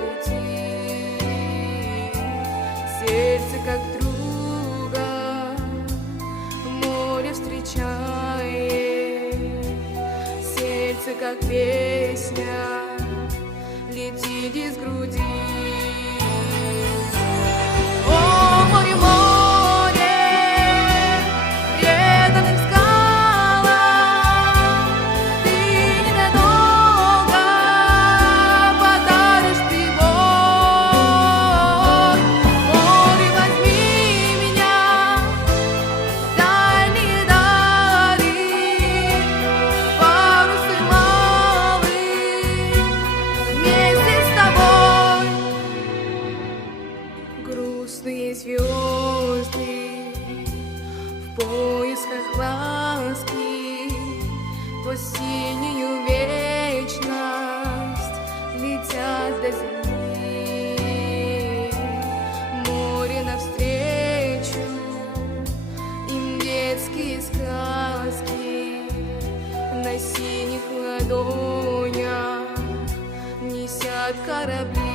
груди, сердце как друга в море встречает, сердце как песня летит из груди. Грустные звезды в поисках ласки по синюю вечность летят до земли. Море навстречу, им детские сказки на синих ладонях несят корабли.